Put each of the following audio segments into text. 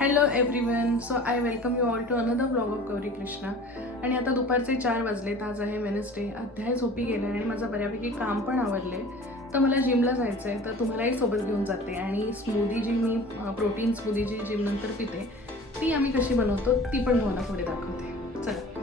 Hello everyone. So I welcome you all to another blog of Gauri Krishna. आणि आता दुपारचे 4 वाजलेत. आज आहे वेनसडे. अध्याय झोपी गेला आणि माझं बऱ्यापैकी काम पण आवडले. तर मला जिमला जायचं आहे, तर तुम्हालाही सोबत घेऊन जाते. आणि स्मूदी जी मी प्रोटीन स्मूदी जी जिमनंतर पिते ती आम्ही कशी बनवतो ती पण तुम्हाला थोडी दाखवते. चला.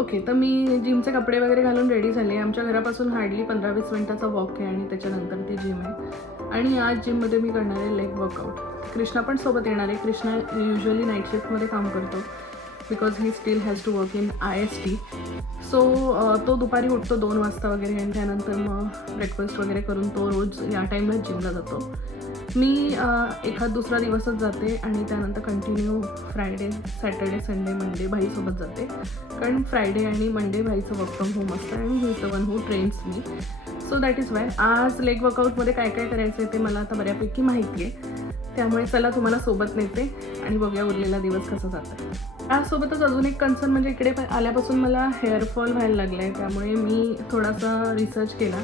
ओके, तर मी जिमचे कपडे वगैरे घालून रेडी झाले. आमच्या घरापासून हार्डली 15-20 मिनिटाचा वॉक आहे आणि त्याच्यानंतर ती जिम आहे. आणि आज जिममध्ये मी करणार आहे लेग वर्कआउट. कृष्णा पण सोबत येणार आहे. कृष्णा युजली नाईट शिफ्टमध्ये काम करतो because he still has to work in IST. So तो दुपारी उठतो 2 वाजता वगैरे आणि त्यानंतर मग ब्रेकफास्ट वगैरे करून तो रोज या टाईमलाच जिमला जातो. मी एखाद दुसरा दिवसच जाते आणि त्यानंतर continue Friday, Saturday, Sunday, Monday भाईसोबत जाते. कारण फ्रायडे आणि मंडे भाईचं वर्क फ्रॉम होम असतं आणि he is the one who trains me. So that is why आज लेग वर्कआउटमध्ये काय काय करायचं आहे ते मला आता बऱ्यापैकी माहिती आहे. त्यामुळे चला तुम्हाला सोबत नेते आणि बघूया उरलेला दिवस कसा जातो. त्यासोबतच अजून एक कन्सर्न म्हणजे इकडे आल्यापासून मला हेअरफॉल व्हायला लागला आहे. त्यामुळे मी थोडासा रिसर्च केला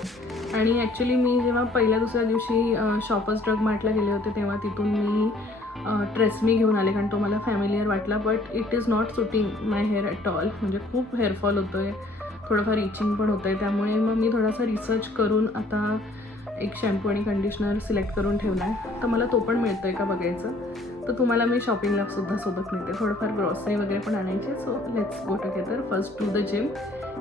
आणि ॲक्च्युली मी जेव्हा पहिल्या दुसऱ्या दिवशी शॉपर्स ड्रग मार्टला गेले होते तेव्हा तिथून मी ट्रेसमी घेऊन आले कारण तो मला फॅमिलियर वाटला. But it is not suiting my hair at all. म्हणजे खूप हेअरफॉल होतो आहे, थोडंफार इचिंग पण होतं आहे. त्यामुळे मग मी थोडासा रिसर्च करून आता एक शॅम्पू आणि कंडिशनर सिलेक्ट करून ठेवला आहे. तर मला तो पण मिळतो आहे का बघायचं. तर तुम्हाला मी शॉपिंगला सुद्धा सोबत मिळते. थोडंफार ग्रॉसरी वगैरे पण आणायची. So let's go together. First do the gym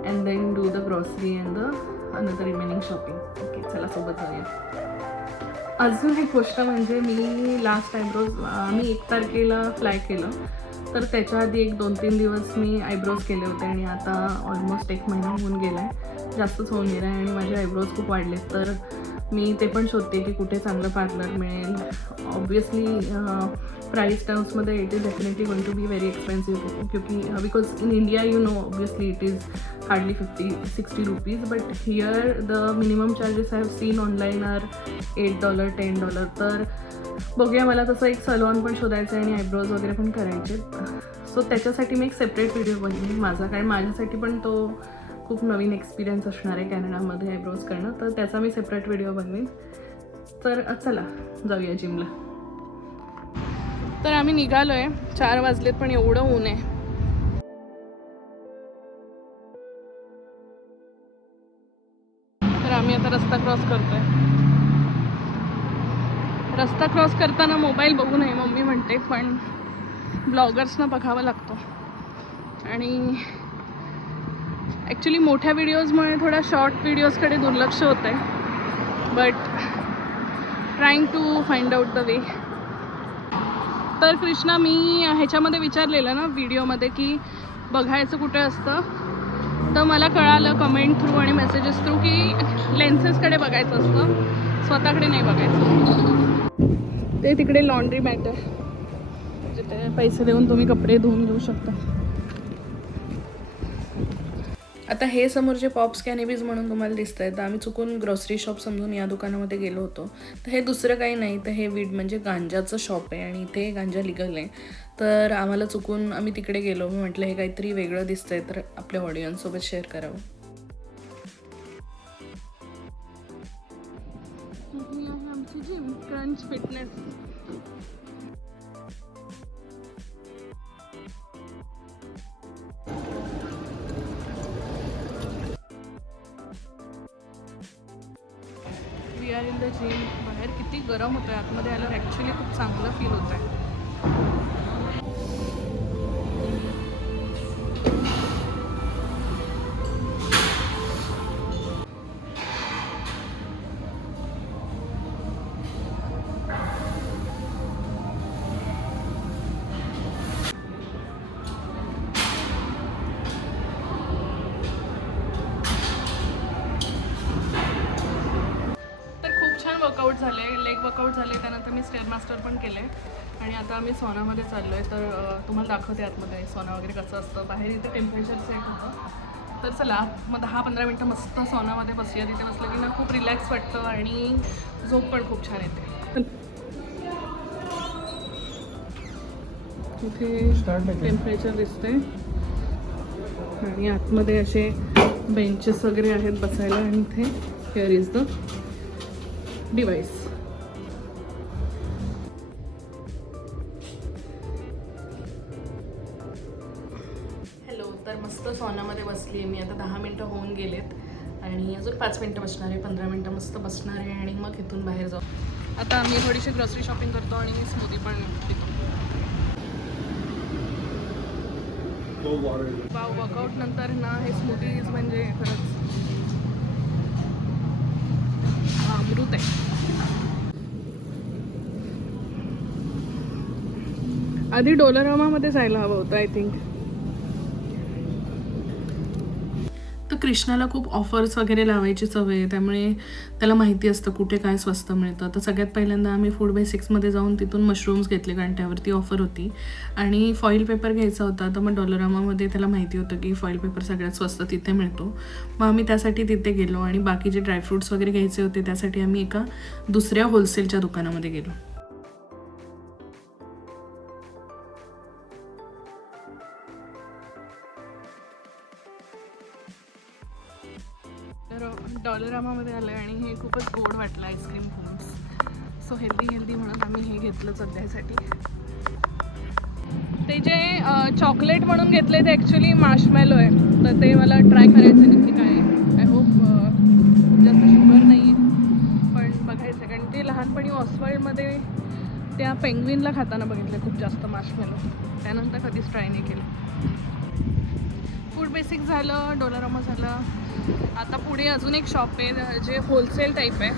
and then do the grocery and the another remaining shopping. Okay, चला सोबत जाऊया. अजून एक गोष्ट म्हणजे मी लास्ट आयब्रोज मी 1 तारखेला फ्लाय केलं. तर त्याच्या आधी एक 2-3 दिवस मी आयब्रोज केले होते आणि आता ऑलमोस्ट 1 महिना होऊन गेला आहे. जास्तच होऊन गेला आहे आणि माझे आयब्रोज खूप वाढलेत. तर मी ते पण शोधते की कुठे चांगलं पार्लर मिळेल. ऑब्वियसली प्राईस टर्म्समध्ये it is definitely going to be very expensive क्योंकि because in India you know obviously it is hardly 50-60 rupees. But here the minimum charges I have seen online are $8, $10. तर बघूया, मला तसं एक salon पण शोधायचं आहे आणि आयब्रोज वगैरे पण करायचे. सो त्याच्यासाठी मी एक सेपरेट व्हिडिओ बनवेन माझा, कारण माझ्यासाठी पण तो खूप नवीन एक्सपिरियन्स असणार आहे कॅनडामध्ये आयब्रोज करणं. तर त्याचा मी सेपरेट व्हिडिओ बनवेन. तर चला जाऊया जिमला. तर आम्ही निघालो आहे. 4 वाजलेत पण एवढं ऊन आहे. तर आम्ही आता रस्ता क्रॉस करतोय. रस्ता क्रॉस करताना मोबाईल बघू नये मम्मी म्हणते, पण ब्लॉगर्सना बघावं लागतो. आणि ॲक्च्युली मोठ्या व्हिडिओजमुळे थोडा शॉर्ट व्हिडिओजकडे दुर्लक्ष होतं आहे. But trying to find out the way. तर कृष्णा, मी ह्याच्यामध्ये विचारलेलं ना व्हिडिओमध्ये की बघायचं कुठे असतं. तर मला कळालं कमेंट थ्रू आणि मेसेजेस थ्रू की लेन्सेसकडे बघायचं असतं, स्वतःकडे नाही बघायचं. ते तिकडे लॉन्ड्री मॅट आहे जिथे पैसे देऊन तुम्ही कपडे धुवून घेऊ शकता. आता हे समोर जे पॉप्स कॅनेबीज म्हणून तुम्हाला दिसत आहेत, तर आम्ही चुकून ग्रॉसरी शॉप समजून या दुकानामध्ये गेलो होतो. तर हे दुसरं काही नाही, तर हे वीड म्हणजे गांजाचं शॉप आहे आणि इथे गांजा लिगल आहे. तर आम्हाला चुकून आम्ही तिकडे गेलो. मी म्हटलं हे काहीतरी वेगळं दिसतंय तर आपल्या ऑडियन्ससोबत शेअर करावं. ही आहे आमची gym, crunch fitness. We are in the gym. बाहेर किती गरम होतं आहे, आतमध्ये आल्यावर ॲक्च्युली खूप चांगलं फील होत आहे. वर्कआउट झाले, लेग वर्कआउट झाले, त्यानंतर मी स्टेअरमास्टर पण केले आणि आता आम्ही सॉनामध्ये चाललो आहे. तर तुम्हाला दाखवते आतमध्ये सॉना वगैरे कसं असतं. बाहेर इथे टेम्परेचर सेट होतं. तर चला मग 10-15 मिनटं मस्त सॉनामध्ये बसूया. तिथे बसलं की ना खूप रिलॅक्स वाटतं आणि झोप पण खूप छान येते. इथे टेम्परेचर दिसते आणि आतमध्ये असे बेंचेस वगैरे आहेत बसायला आणि इथे हिअर इज द डिवाइस. तर मस्त सॉनामध्ये बसली आहे मी. आता 10 मिनटं होऊन गेलेत आणि अजून 5 मिनटं बसणार आहे, 15 मिनटं मस्त बसणार आहे आणि मग इथून बाहेर जाऊ. आता आम्ही थोडीशी ग्रॉसरी शॉपिंग करतो आणि स्मूदी पण पितो. वर्कआउट नंतर ना हे स्मूदीज म्हणजे खरंच अमृत आहे. आधी डोलरामामध्ये जायला हवं होतं आय थिंक. तर कृष्णाला खूप ऑफर्स वगैरे लावायची सवय आहे, त्यामुळे त्याला माहिती असतं कुठे काय स्वस्त मिळतं. तर सगळ्यात पहिल्यांदा आम्ही फूड बेसिक्समध्ये जाऊन तिथून मशरूम्स घेतले, कारण त्यावरती ऑफर होती. आणि फॉईल पेपर घ्यायचा होता, तर मग डॉलरामामध्ये त्याला माहिती होतं की फॉईल पेपर सगळ्यात स्वस्त तिथे मिळतो. मग आम्ही त्यासाठी तिथे गेलो आणि बाकी जे ड्रायफ्रूट्स वगैरे घ्यायचे होते त्यासाठी आम्ही एका दुसऱ्या होलसेलच्या दुकानामध्ये गेलो. तर डॉलरामामध्ये आलं आणि हे खूपच गोड वाटलं आईस्क्रीम कोन्स. सो हेल्दी म्हणून आम्ही हे घेतलं सध्यासाठी. ते जे चॉकलेट म्हणून घेतले ते ॲक्च्युली मार्शमॅलो आहे, तर ते मला ट्राय करायचं नक्की काय आहे. आय होप जास्त शुगर नाही आहे, पण बघायचं. कारण ते लहानपणी ऑस्वर्ल्डमध्ये त्या पेंग्विनला खाताना बघितलं खूप जास्त मार्शमॅलो, त्यानंतर कधीच ट्राय नाही केलं. फूड बेसिक झालं, डोलरामा झालं. आता पुढे अजून एक शॉप आहे जे होलसेल टाईप आहे,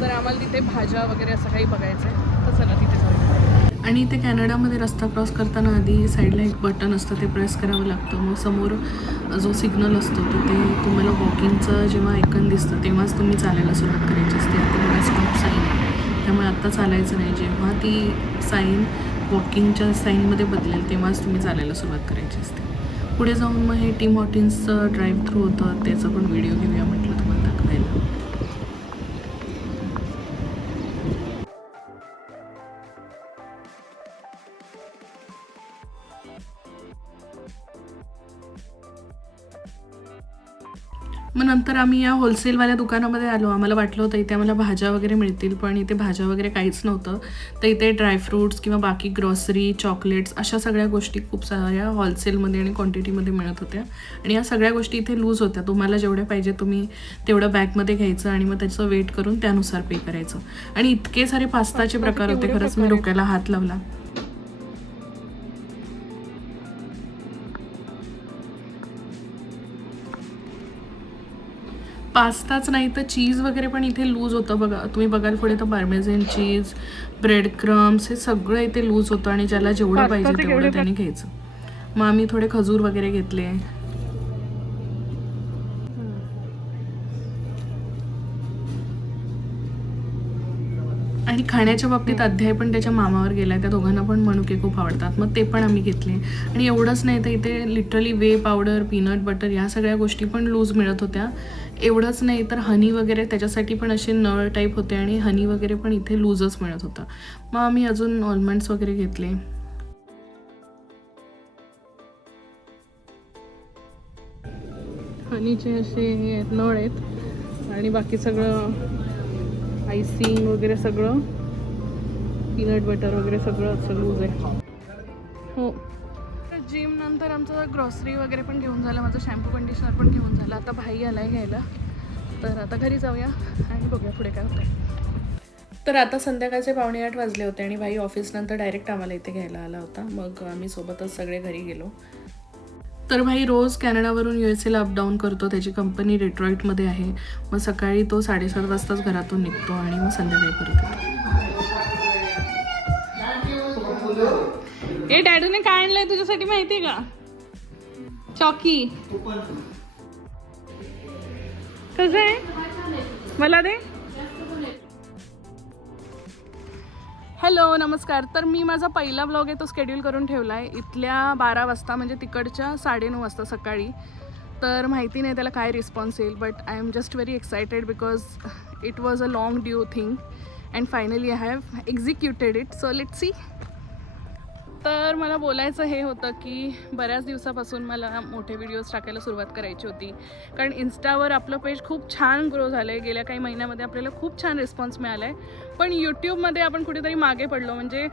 तर आम्हाला तिथे भाज्या वगैरे असं काही बघायचं आहे, तर चला तिथे जाऊ. आणि इथे कॅनडामध्ये रस्ता क्रॉस करताना आधी साईडला एक बटन असतं, ते प्रेस करावं लागतं. मग समोर जो सिग्नल असतो तिथे तुम्हाला वॉकिंगचं जेव्हा आयकन दिसतं तेव्हाच तुम्ही चालायला सुरुवात करायची असते. आता बघा स्टॉप साईन आहे, त्यामुळे आत्ता चालायचं नाही. जेव्हा ती साईन वॉकिंगच्या साईनमध्ये बदलेल तेव्हाच तुम्ही चालायला सुरुवात करायची असते. पुढे जाऊन मग हे टीम हॉर्टिन्सचं ड्राईव्ह थ्रू होतं, त्याचं पण व्हिडिओ घेऊया म्हटलं तुम्हाला दाखवायला. मग नंतर आम्ही या होलसेलवाल्या दुकानामध्ये आलो. आम्हाला वाटलं होतं इथे आम्हाला भाज्या वगैरे मिळतील, पण इथे भाज्या वगैरे काहीच नव्हतं. तर इथे ड्रायफ्रूट्स किंवा बाकी ग्रॉसरी, चॉकलेट्स अशा सगळ्या गोष्टी खूप साऱ्या होलसेलमध्ये आणि क्वांटिटीमध्ये मिळत होत्या. आणि या सगळ्या गोष्टी इथे लूज होत्या. तुम्हाला जेवढ्या पाहिजे तुम्ही तेवढं बॅगमध्ये घ्यायचं आणि मग त्याचं वेट करून त्यानुसार पे करायचं. आणि इतके सारे पास्ताचे प्रकार होते, खरंच मी डोक्याला हात लावला. पास्ताच नाही तर चीज वगैरे पण इथे लूज होतं. बघा तुम्ही बघाल पुढे तर पार्मेझन चीज, ब्रेड क्रम्स हे सगळं इथे लूज होतं आणि ज्याला जेवढं पाहिजे तेवढं त्याने घ्यायचं. मग आम्ही थोडे खजूर वगैरे घेतले. आणि खाण्याच्या बाबतीत अध्याय पण त्याच्या मामावर गेला आहे. त्या दोघांना पण मनुके खूप आवडतात, मग ते पण आम्ही घेतले. आणि एवढंच नाही तर इथे लिटरली वे पावडर, पीनट बटर या सगळ्या गोष्टी पण लूज मिळत होत्या. एवढंच नाही तर हनी वगैरे त्याच्यासाठी पण असे नळ टाईप होते आणि हनी वगैरे पण इथे लूजच मिळत होतं. मग आम्ही अजून ऑलमंड्स वगैरे घेतले. हनीचे असे नळ आहेत आणि बाकी सगळं आयसिंग वगैरे सगळं, पीनट बटर वगैरे सगळं असं लूज आहे. हो, जिम नंतर आमचं ग्रॉसरी वगैरे पण घेऊन झालं, माझं शॅम्पू कंडिशनर पण घेऊन झालं. आता भाई आलाय घ्यायला, तर आता घरी जाऊया आणि बघूया पुढे काय होतं. तर आता संध्याकाळचे 7:45 वाजले होते आणि भाई ऑफिसनंतर डायरेक्ट आम्हाला इथे घ्यायला आला होता. मग आम्ही सोबतच सगळे घरी गेलो. तर भाई रोज कॅनडावरून USA अपडाऊन करतो. त्याची कंपनी डेट्रॉईटमध्ये आहे. मग सकाळी तो 7:30 वाजताच घरातून निघतो आणि मग संध्याकाळी परत येतो. ए डॅडूने काय आणलंय तुझ्यासाठी माहिती का? चॉकी. कसं आहे? मला दे. हॅलो, नमस्कार. तर मी माझा पहिला ब्लॉग आहे तो शेड्यूल करून ठेवला आहे इथल्या 12 वाजता, म्हणजे तिकडच्या 9:30 वाजता सकाळी. तर माहिती नाही त्याला काय रिस्पॉन्स येईल, but I am just very excited because it was a long due thing and finally I have executed it. So let's see. तर मला बोलायचं हे होतं की बऱ्याच दिवसापासून मला मोठे व्हिडिओज टाकायला सुरुवात करायची होती, कारण इन्स्टावर आपलं पेज खूप छान ग्रो झालं आहे. गेल्या काही महिन्यामध्ये आपल्याला खूप छान रिस्पॉन्स मिळाला आहे, पण यूट्यूबमध्ये आपण कुठेतरी मागे पडलो. म्हणजे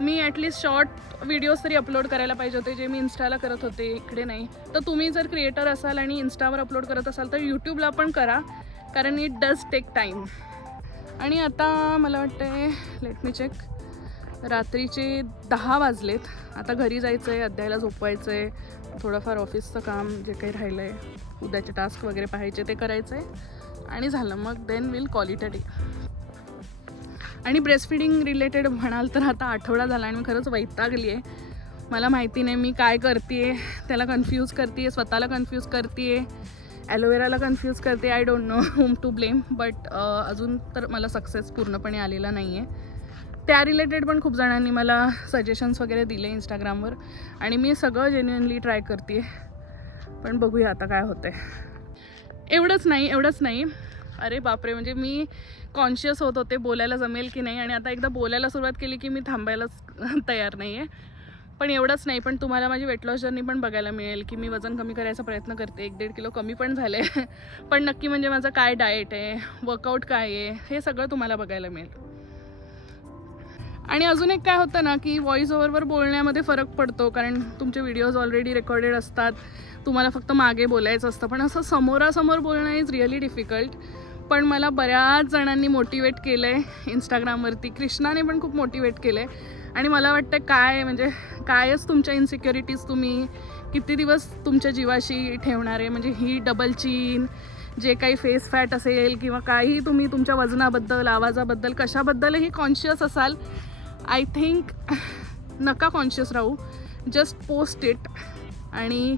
मी ॲटलिस्ट शॉर्ट व्हिडिओज तरी अपलोड करायला पाहिजे होते, जे मी इन्स्टाला करत होते, इकडे नाही. तर तुम्ही जर क्रिएटर असाल आणि इन्स्टावर अपलोड करत असाल तर यूट्यूबला पण करा, कारण इट डज टेक टाईम. आणि आता मला वाटतं लेट मी चेक, रात्रीचे 10 वाजलेत. आता घरी जायचं आहे, अध्यायला झोपवायचं आहे, थोडंफार ऑफिसचं काम जे काही राहिलं आहे, उद्याचे टास्क वगैरे पाहायचे ते करायचं आहे आणि झालं, मग then will call it a day. आणि ब्रेस्ट फिडिंग रिलेटेड म्हणाल तर आता आठवडा झाला आणि मी खरंच वैतागली आहे. मला माहिती नाही मी काय करते आहे, त्याला कन्फ्यूज करते आहे, स्वतःला कन्फ्यूज करते आहे, ॲलोवेराला कन्फ्यूज करते. I don't know whom to blame, but अजून तर मला सक्सेस पूर्णपणे आलेला नाही आहे. त्या रिलेटेड पण खूप जणांनी मला सजेशन्स वगैरे दिले इंस्टाग्रामवर आणि मी सगळं जेन्युइनली ट्राय करते आहे, पण बघूया आता काय होतं आहे. एवढंच नाही अरे बापरे, म्हणजे मी कॉन्शियस होत होते बोलायला जमेल की नाही, आणि आता एकदा बोलायला सुरुवात केली की मी थांबायलाच तयार नाही आहे. पण एवढंच नाही, पण तुम्हाला माझी वेट लॉस जर्नी पण बघायला मिळेल की मी वजन कमी करायचा प्रयत्न करते. 1-1.5 किलो कमी पण झाले पण नक्की म्हणजे माझं काय डाएट आहे, वर्कआउट काय आहे, हे सगळं तुम्हाला बघायला मिळेल. आणि अजून एक काय होतं ना की व्हॉइस ओव्हरवर बोलण्यामध्ये फरक पडतो, कारण तुमचे व्हिडिओज ऑलरेडी रेकॉर्डेड असतात, तुम्हाला फक्त मागे बोलायचं असतं. पण असं समोरासमोर बोलणं इज रिअली डिफिकल्ट. पण मला बऱ्याच जणांनी मोटिवेट केलं आहे इंस्टाग्रामवरती, कृष्णाने पण खूप मोटिवेट केलं आहे. आणि मला वाटतं कायच तुमच्या इन्सिक्युरिटीज तुम्ही किती दिवस तुमच्या जीवाशी ठेवणार आहे. म्हणजे ही डबल चीन, जे काही फेस फॅट असेल किंवा काही तुम्ही तुमच्या वजनाबद्दल, आवाजाबद्दल, कशाबद्दलही कॉन्शियस असाल, आय थिंक नका कॉन्शियस राहू, जस्ट पोस्ट इट आणि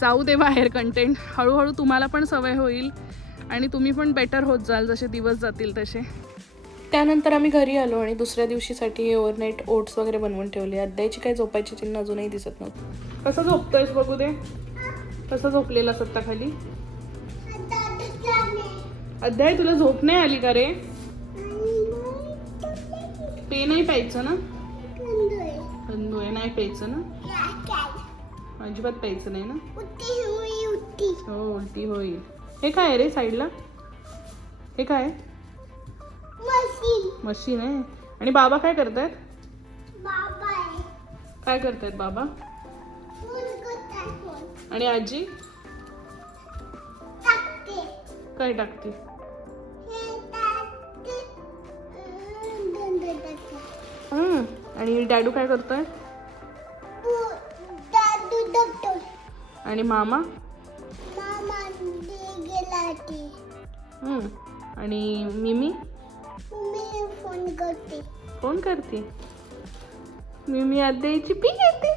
जाऊ दे बाहेर कंटेंट. हळूहळू तुम्हाला पण सवय होईल आणि तुम्ही पण बेटर होत जाल जसे दिवस जातील तसे. त्यानंतर आम्ही घरी आलो आणि दुसऱ्या दिवशीसाठी ओव्हरनाईट ओट्स वगैरे बनवून ठेवले. अध्यायची काही झोपायची चिन्ह अजूनही दिसत नव्हतं. कसं झोपतोयस बघू दे, कसं झोपलेला सत्ता खाली. अध्याय तुला झोप नाही आली का रे? पे नाही प्यायचं ना, बंधू आहे नाही प्यायचं ना, अजिबात प्यायचं नाही ना. हो उलटी होईल. हे काय आहे रे साईडला, हे काय आहे? मशीन आहे. आणि बाबा काय करतायत? काय करतायत बाबा? आणि आजी काय टाकते? आणि डॅडू काय करतोय? आणि मामा? आणि मिमी फोन करते. मिमी अध्यायची पी घेते.